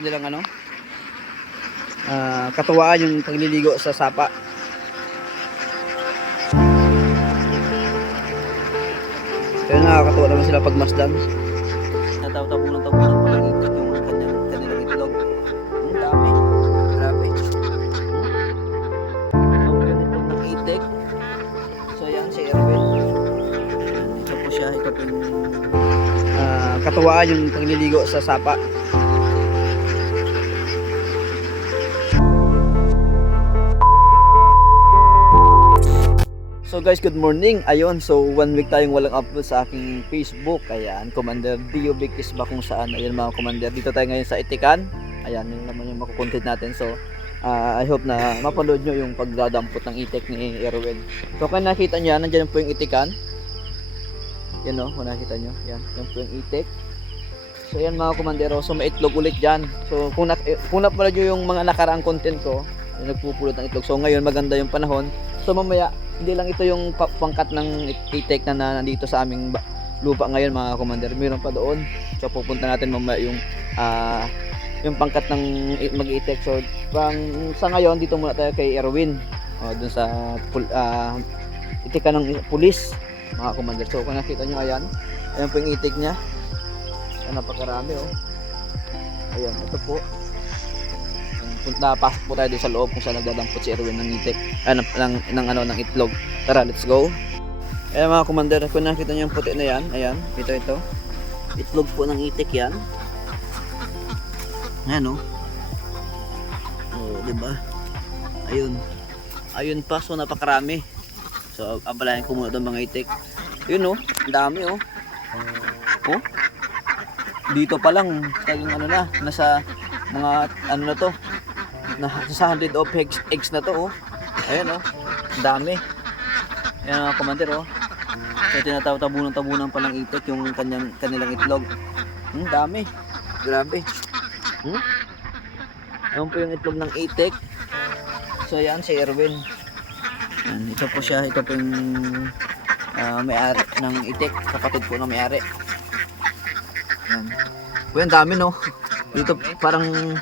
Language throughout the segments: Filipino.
Nilang katuwaan yung pagliligo sa sapa. Kaya nakakatuwa naman sila pagmasdan. Nataw-tabunan pa lang ikot yung kanilang itlog. Ang dami. Grabe. Ang yung itlog ng itik. So yan si Erwin. Ito po siya. Ito po yung katuwaan yung pagliligo sa sapa. So guys, good morning. Ayun, so 1 week tayong walang upload sa aking Facebook. Ayan, Commander Dio Victis ba kung saan. Ayan mga Commander, dito tayo ngayon sa Itikan. Ayan, yun naman yung makukontent natin. So, I hope na mapanood nyo yung pagdadampot ng itik ni Erwin. So, kung nakita nyo, nandiyan po yung Itikan. Yan o, kung nakita nyo. Yan po yung itik. So, yan mga Commander. So, may itlog ulit dyan. So, kung napanood nyo yung mga nakaraang content ko, yung nagpupulot ng itlog. So, ngayon maganda yung panahon. So, mamaya, hindi lang ito yung pangkat ng itik na nandito sa aming lupa ngayon mga Commander. Mayroon pa doon. So pupunta natin mamaya yung pangkat ng mag-itik. So sa ngayon dito muna tayo kay Erwin. Doon sa itikan ng pulis mga Commander. So kung nakita nyo, ayan po yung itik niya. Ayan, napakarami Ayan, ito po. Pasok po tayo doon sa loob kung saan nagdadampot si Erwin ng itik ng itlog. Tara, let's go. Ayan mga Commander, kung nakita nyo yung puti na yan, ayan, ito itlog po ng itik yan. Ayan diba? Ayun pa, so napakarami. So abalayan ko muna doon mga itik. Yun ang dami dito pa lang tayong nasa mga na to, nasa 100 of eggs na to ayan dami. Ayan mga Commander so tinatabunan pa ng itik yung kanilang itlog. Dami, grabe. Ayan po yung itlog ng itik. So ayan si Erwin. Ayan, ito po siya, ito po yung may-ari ng itik, kapatid po ng may-ari. Ayan. Ayan, dami dito parang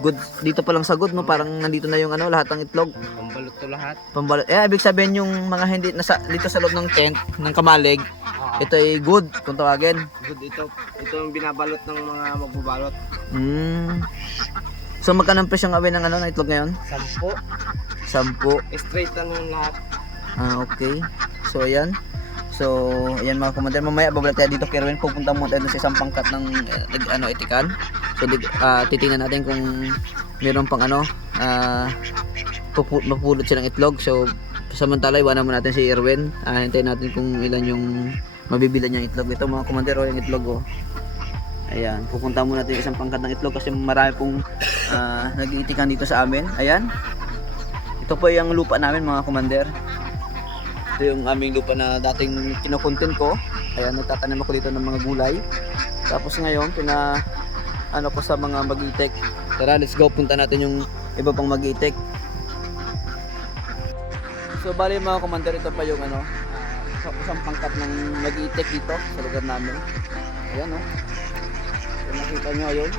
good, dito pa lang sa good parang nandito na yung lahat ng itlog. Pambalot to lahat. Pambalot. Ibig sabihin yung mga hindi dito sa loob ng tent ng kamalig, ito ay good kung tawagin. Good ito. Ito yung binabalot ng mga magbubalot. So magkano ang presyo ng awin ng ng itlog ngayon? 10. Straight lang yung lahat. Okay. So ayan. So ayan mga Commander, mamaya babalik tayo dito kay Erwin. Pupunta muna tayo sa isang pangkat ng itikan. So titingnan natin kung meron pang mapulot silang itlog. So samantala iwanan mo natin si Erwin. Hintayin natin kung ilan yung mabibila niyang itlog. Ito mga Commander, yung itlog Ayan, pupunta muna natin isang pangkat ng itlog kasi marami pong nag-iitikan dito sa amin. Ayan. Ito po yung lupa namin mga Commander. Ito yung aming lupa na dating kinokontent ko. Ayan, nagtatanim ako dito ng mga gulay. Tapos ngayon ko sa mga mag-itik. Tara, let's go, punta natin yung iba pang mag-itik. So bali mga Commander, ito pa yung isang pangkat ng mag-itik dito sa lugar namin. Ayan kung nakita nyo ayun,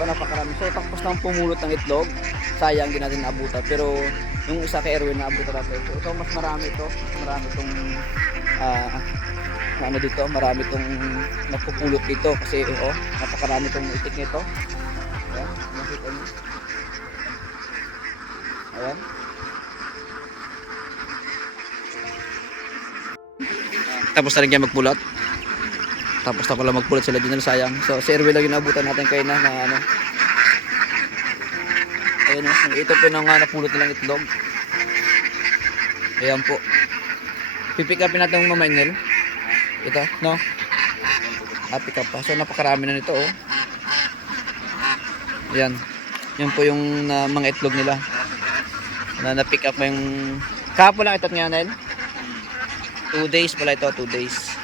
napakarami. So tapos nang pumulot ng itlog, sayang din natin naabutan. Pero yung isa kay Erwin naabutan natin. So ito mas marami itong dito, marami itong napupulot dito kasi napakarami itong itik nito. Ayan, nakita nyo. Ayan. Tapos na rin kayo magpulot. Tapos na pala magpulot sila din, sayang. So si Erwin lang yung naabutan natin kayo na ayun ito po yung napulot nilang itlog. Ayan po. Pipick upin natin yung mamainil. Ito, pick up pa. So napakarami na nito Ayan. Yan po yung mga itlog nila. Na pick up mo yung kahapon lang ito ngayon. 2 days pala ito, 2 days.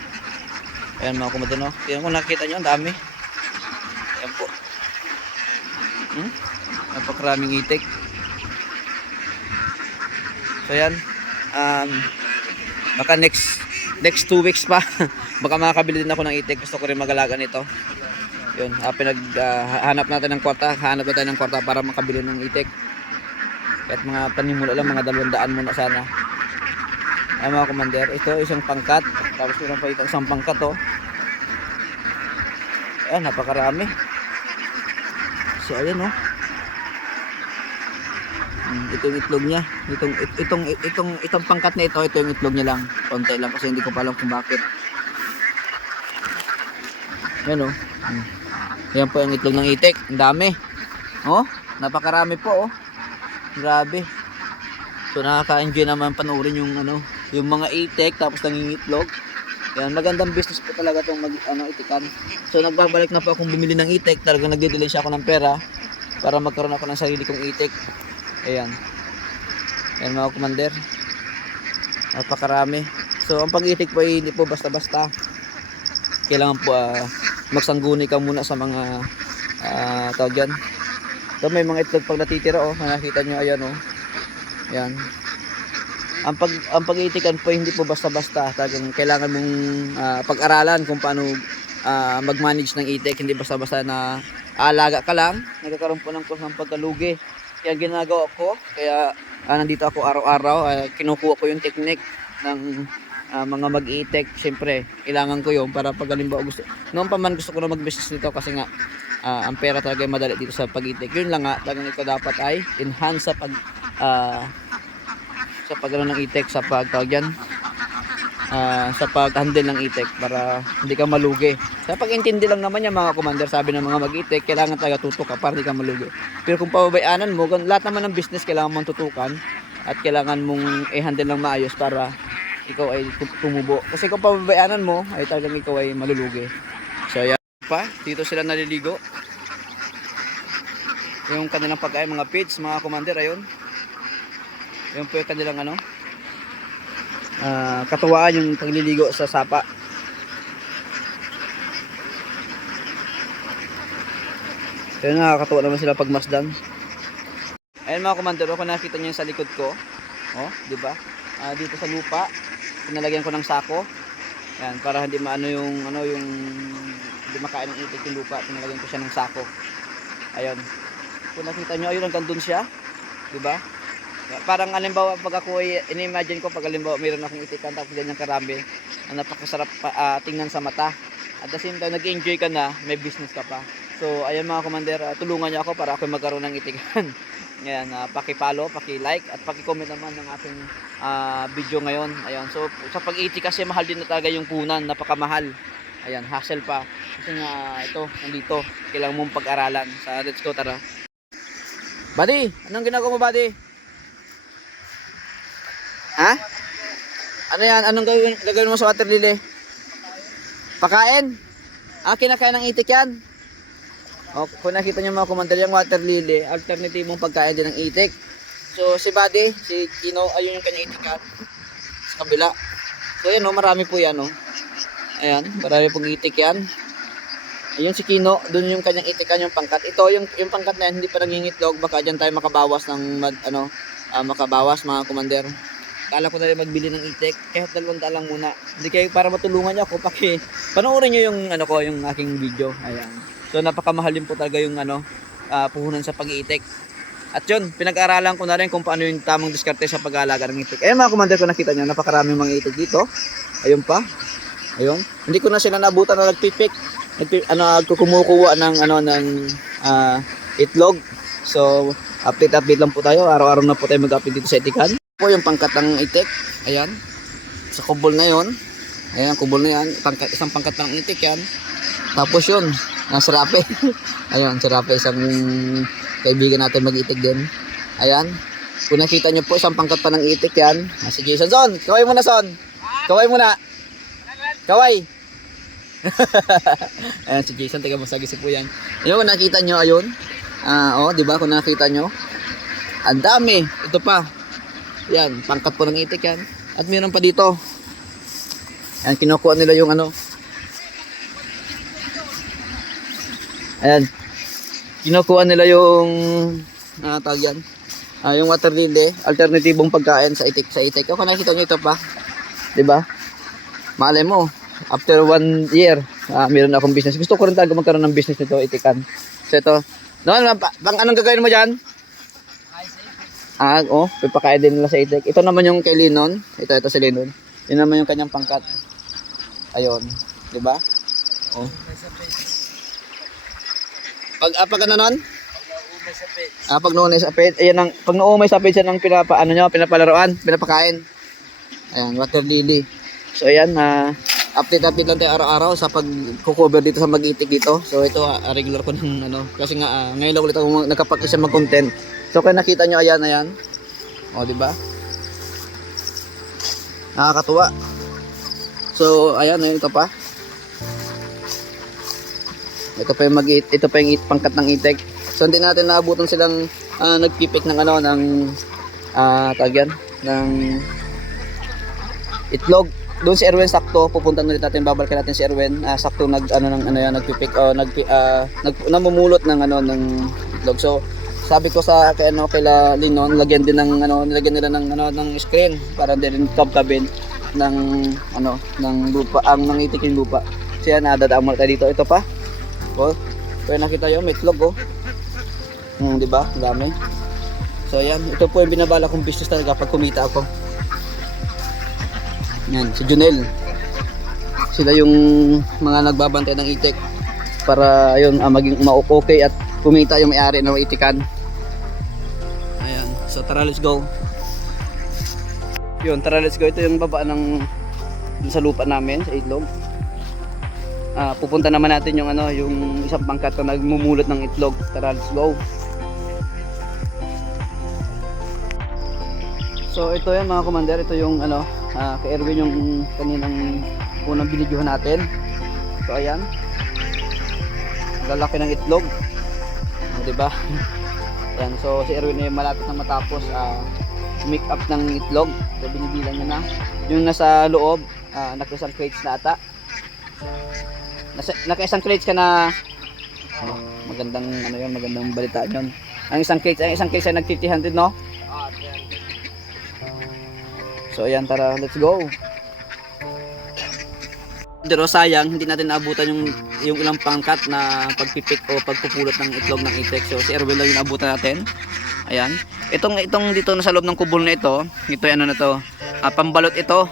Ayan mga Commander Ayan kung nakita nyo, ang dami. Ayan po. Napakaraming itik. So ayan. Baka next 2 weeks pa baka makakabili din ako ng itik. Gusto ko rin mag-alaga nito. Yun, hanap natin ng kwarta, para makabili ng itik. Kahit mga panimula lang, mga 200 muna sana. Ay mga commander, ito isang pangkat, tapos meron pa isang pangkat oh. Ayan, napakarami. So ayan oh. Itong itlog niya, itong pangkat na ito yung itlog niya lang. Konti lang kasi hindi ko pa alam kung bakit. Ayan oh. Ayan po yung itlog ng itik, ang dami. Oh, napakarami po oh. Grabe. So nakaka-enjoy naman panoorin yung yung mga itik tapos nangingitlog. Yan, magandang business po talaga tong itikan. So nagbabalik na po akong bumili ng itik, talagang nagde-delay siya ako ng pera para magkaroon ako ng sarili kong itik. Ayan. Ayan mga commander. Napakarami. So ang pag-itik po ay hindi po basta-basta. Kailangan po magsangguni ka muna sa mga tawag yan. So may mga itlog pag natitira oh, nakita nyo ayan oh. Ayan. Ang pag-iitikan po hindi po basta-basta. Talagang kailangan mong pag-aralan kung paano mag-manage ng itik. Hindi basta-basta na alaga ka lang. Nagkakaroon po ng course ng pagkalugi. Kaya ginagawa ko, kaya nandito ako araw-araw. Kinukuha ko yung technique ng mga mag-itik. Siyempre, kailangan ko yun para pag halimbawa noon pa man gusto ko na mag-business dito kasi nga ang pera talaga ay madali dito sa pag-itik. Yun lang nga, talagang ito dapat ay enhance sa pagano ng itik, sa pagtawag yan, sa pag-handle ng itik para hindi ka malugi. Sa pag-intindi lang naman yan mga commander, sabi ng mga mag-itik, kailangan talaga tutok ka para hindi ka malugi. Pero kung pababayanan mo, lahat naman ng business kailangan mong tutukan at kailangan mong i-handle ng maayos para ikaw ay tumubo. Kasi kung pababayanan mo, ay talagang ikaw ay malulugi. So yan pa, dito sila naliligo. Yung kanilang pagkain, mga feeds, mga commander, ayun. Yung po yung kanilang katuwaan yung pagliligo sa sapa. Kaya nakakatuwa naman sila pag masdan. Ayun mga commander, kung nakita niyo sa likod ko, oh, di ba? Dito sa lupa, pinalagyan ko ng sako. Yan, para hindi maano yung hindi makain ng itik yung lupa, pinalagyan ko siya ng sako. Ayun. Kung nakita niyo, ayun hanggang doon siya, di ba? Parang alimbawa pag ako ini-imagine ko pag alimbawa mayroon akong itikan tapos ganyan karami, napakasarap tingnan sa mata. At the same time nag-enjoy ka na, may business ka pa. So ayun mga commander, tulungan niyo ako para ako magkaroon ng itikan. Ngayon, paki-follow, paki-like at paki-comment naman ng ating video ngayon. Ayun. So sa pag-itik kasi mahal din na talaga yung punan, napakamahal. Ayan, hassle pa. Kasi nga ito, nandito, kailangan mong pag-aralan. Sa let's go, tara. Buddy, anong ginagawa mo, buddy? Ha? Ano yan? Anong gagawin mo sa water lily? Pakain? Kinakain ng itik yan? O, kung nakita nyo mga commander, yung water lily, alternatibong pagkain din ng itik. So, si Buddy, si Kino, ayun yung kanyang itikan. Sa kabila. So, yan o, marami po yan o. Ayan, marami pong itik yan. Ayun si Kino, dun yung kanyang itikan, yung pangkat. Ito, yung pangkat na yan, hindi pa nangingitlog. Baka dyan tayo makabawas ng, makabawas mga commander. Kala ko na rin magbili ng itik, kahit 200 lang muna. Hindi kayo para matulungan niyo ako, panoorin niyo yung yung aking video. Ayan. So napakamahal din po talaga yung puhunan sa pag-iitik. At yun, pinag-aralan ko na rin kung paano yung tamang diskarte sa pag-aalaga ng itik. Ayun mga commander, ko nakita niyo, napakaraming mga itik dito. Ayun pa. Ayun. Hindi ko na sila nabutan na nagpipik. Kumukuha ng itlog. So update lang po tayo. Araw-araw na po tayo mag-update dito sa itikan. Po yung pangkat ng itik, ayan, sa kubol na yon, ayan, kubol na yan, isang pangkat ng itik yan, tapos yun, nasa rape, ayun, sa rape, isang kaibigan natin mag-itik din, ayan, kung nakita nyo po, isang pangkat pa ng itik yan, si Jason, Son, kaway muna Son, kaway muna, kaway, ayan si Jason, taga Masagisi po yan, ayun, kung nakita nyo, ayun, diba, kung nakita nyo, ang dami, ito pa, yan, pangkat po ng itik yan. At meron pa dito. Ayan, kinukuha nila yung ayan. Kinukuha nila yung tawag yan. Yung water lily, alternatibong pagkain sa itik. O kung nakikita nyo ito pa. 'Di ba? Malay mo, after 1 year, Meron akong business. Gusto ko rin talaga magkaroon ng business nito, itikan. So ito, noon, pang anong gagawin mo dyan? Pipakain din nila sa itik. Ito naman yung kay Linon. Ito si Linon. Yun naman yung kanyang pangkat. Ayun, di ba? Oh. Pag ano nun? Pag noonay sa page, ayan ang pag noonay sa page yan ang pinapalaruan, pinapakain. Ayan, water lily. So ayan, update lang tayo araw-araw sa pag-cover dito sa Mag-itik dito. So ito regular ko ng kasi nga ngayon lang ulit ako nagkapag-isa mag-content. So kaya nakita nyo ayan. O di ba? Nakakatuwa. So ayan, ito pa. Ito pa yung pangkat ng itik. So hindi natin naabutan silang nagpipik ng tagyan ng itlog. Doon si Erwin sakto, pupunta ulit natin, babalikan natin si Erwin. Sakto nagpipik namumulot ng ng itlog. So sabi ko sa kila Linon, nilagyan nila ng screen para hindi rin kabkabin ng lupa, ng itik yung lupa. So yan, dadaan muna tayo dito. Ito pa. Kaya nakita yung may itlog di ba? Dami. So yan, ito po yung binabala kong business talaga pag kumita ako. Yan, si Junel. Sila yung mga nagbabantay ng itik para ayun, maging okay at kumita yung may-ari ng itikan. Ayan, so tara, let's go. Yun, tara, let's go. Ito yung baba sa lupa namin, sa itlog. Pupunta naman natin yung yung isang pangkat na nagmumulot ng itlog. Tara, let's go. So ito yan mga commander, ito yung kay Erwin yung kaninang unang binidyohan natin. So ayan, lalaki ng itlog, diba? Ayan, so si Erwin ay malapit na matapos make up ng itlog. So binibilang niya na yung nasa loob, naka-isang crates na ata. Naka-isang crates ka na. Magandang magandang balita yun. Ang isang crates ay nag-300, no? So ayan, tara, let's go. Pero sayang hindi natin naabutan yung ilang pangkat na pagpipik o pagpupulot ng itlog ng itik. So si Erwin lang yung naabutan natin. Ayan. Itong dito na sa loob ng kubol na ito na to. Pambalot ito.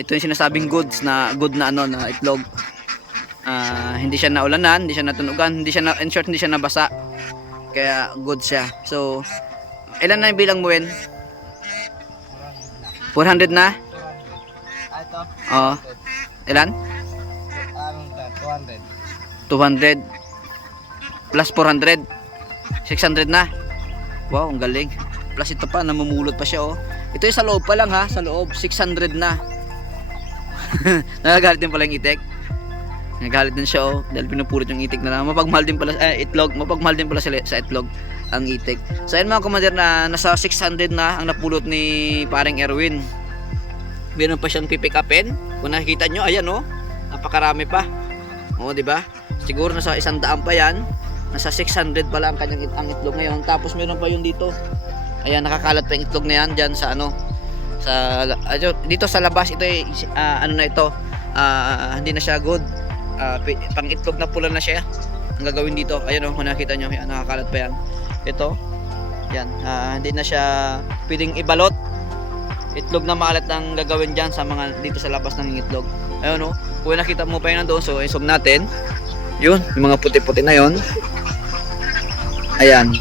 Ito yung sinasabing good na itlog. Hindi siya naulanan, hindi siya natunugan, hindi siya nabasa. Kaya good siya. So ilan na yung bilang mo, Wen? 400 na? Ito. Oo. Ilan? 200. 200 plus 400, 600 na. Wow, ang galing. Plus ito pa, namumulot pa siya. Ito yung sa loob pa lang, sa loob 600 na. Nagagalit din pala yung itik. Nagagalit din siya dahil pinupulot yung itik na lang. Mapagmahal din pala itlog, mapagmahal din pala sa itlog ang itik. So ayun mga commander, na nasa 600 na ang napulot ni paring Erwin. Meron pa siyang pipick upin. Kung nakikita nyo, ayan napakarami pa. Di ba? Siguro nasa 100 pa yan. Nasa 600 pala ang itlog ngayon. Tapos meron pa yung dito. Ayan, nakakalat pa yung itlog na yan dyan sa dito sa labas. Ito ay hindi na siya good. Pang itlog na pula na siya ang gagawin dito. Ayan kung nakita nyo, yan, nakakalat pa yan. Ito, yan, hindi na siya pwedeng ibalot. Itlog na maalat ang gagawin dyan sa mga dito sa labas ng itlog. Ayun kung nakita mo pa yun nandoon, so i-zoom natin. Yun, yung mga puti-puti na yun. Ayan,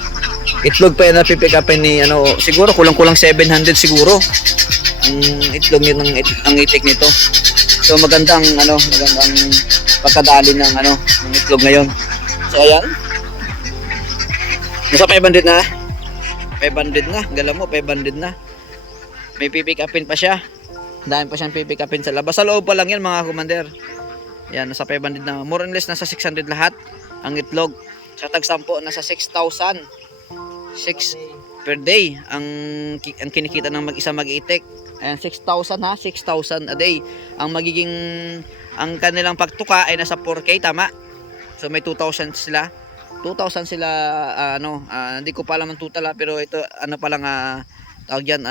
itlog pa yan na pipick upin ni siguro kulang-kulang 700 siguro ang itlog ang itik nito. So magandang pagkadali ng itlog ngayon. So ayan, nasa 500 na. 500 na, gala mo 500 na. May pipick upin pa siya. Dahil pa siyang pipick upin sa labas. Sa loob pa lang yan mga commander. Yan, nasa 500 na. More or less nasa 600 lahat ang itlog. Sa tagsampo nasa 6,000. 6 per day ang kinikita ng mag-isa mag-itik. Ayan, 6,000 6,000 a day. Ang kanilang pagtuka ay nasa 4K, tama? So may 2,000 sila. 2,000 sila, hindi ko pa alam ang total pero ito, pa lang, tawag yan,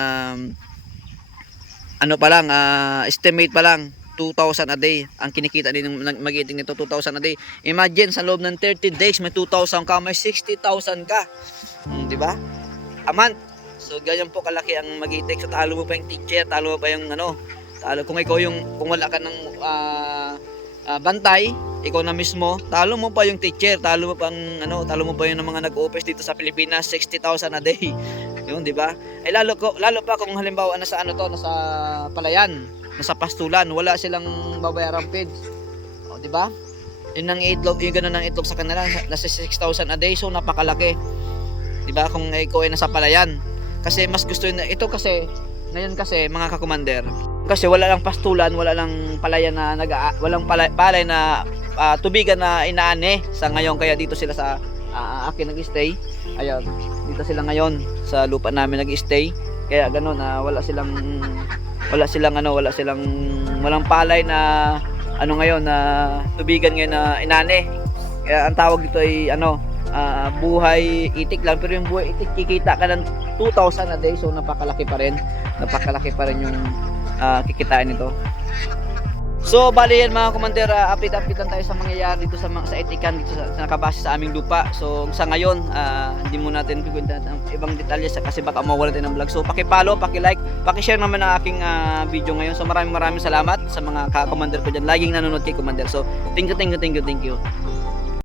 estimate pa lang. 2,000 a day. Ang kinikita din ng mag-iiting nito, 2,000 a day. Imagine, sa loob ng 30 days, may 2,000 ka, may 60,000 ka. Di ba? A month. So, ganyan po kalaki ang mag-iiting. So, talo mo pa yung teacher, talo mo pa yung kung ikaw kung wala ka ng bantay, ikaw na mismo, talo mo pa yung teacher, talo mo pa yung mga nag-office dito sa Pilipinas, 60,000 a day. Yun, di ba? Ay lalo pa kung halimbawa nasa nasa palayan, nasa pastulan, wala silang babayarang feeds. O, di ba? Yun ang itlog, yung ganun ang itlog sa kanila, nasa 6,000 a day, so napakalaki. Di ba? Kung ikaw ay nasa palayan. Kasi mas gusto yun, ito kasi ngayon kasi mga kakumander, kasi wala lang pastulan, wala lang palayan na walang palay na tubigan na inaani sa ngayon, kaya dito sila sa akin nag-stay. Ayun, dito sila ngayon sa lupa namin nag-stay. Kaya ganoon, walang palay na ngayon na tubigan ngayon na inani. Kaya ang tawag dito ay buhay itik lang, pero yung buhay itik kikita ka ng 2,000 a day, so napakalaki pa rin yung kikitain nito. So bali yan mga commander, update lang tayo sa mangyayari dito sa itikan dito sa nakabase sa aming lupa. So sa ngayon, hindi mo natin pipinta ng ibang detalye kasi baka mawala tayo ng vlog. So paki-follow, paki-like, paki-share naman ang aking video ngayon. So maraming salamat sa mga ka-commander ko diyan. Laging nanonood kay commander. So thank you.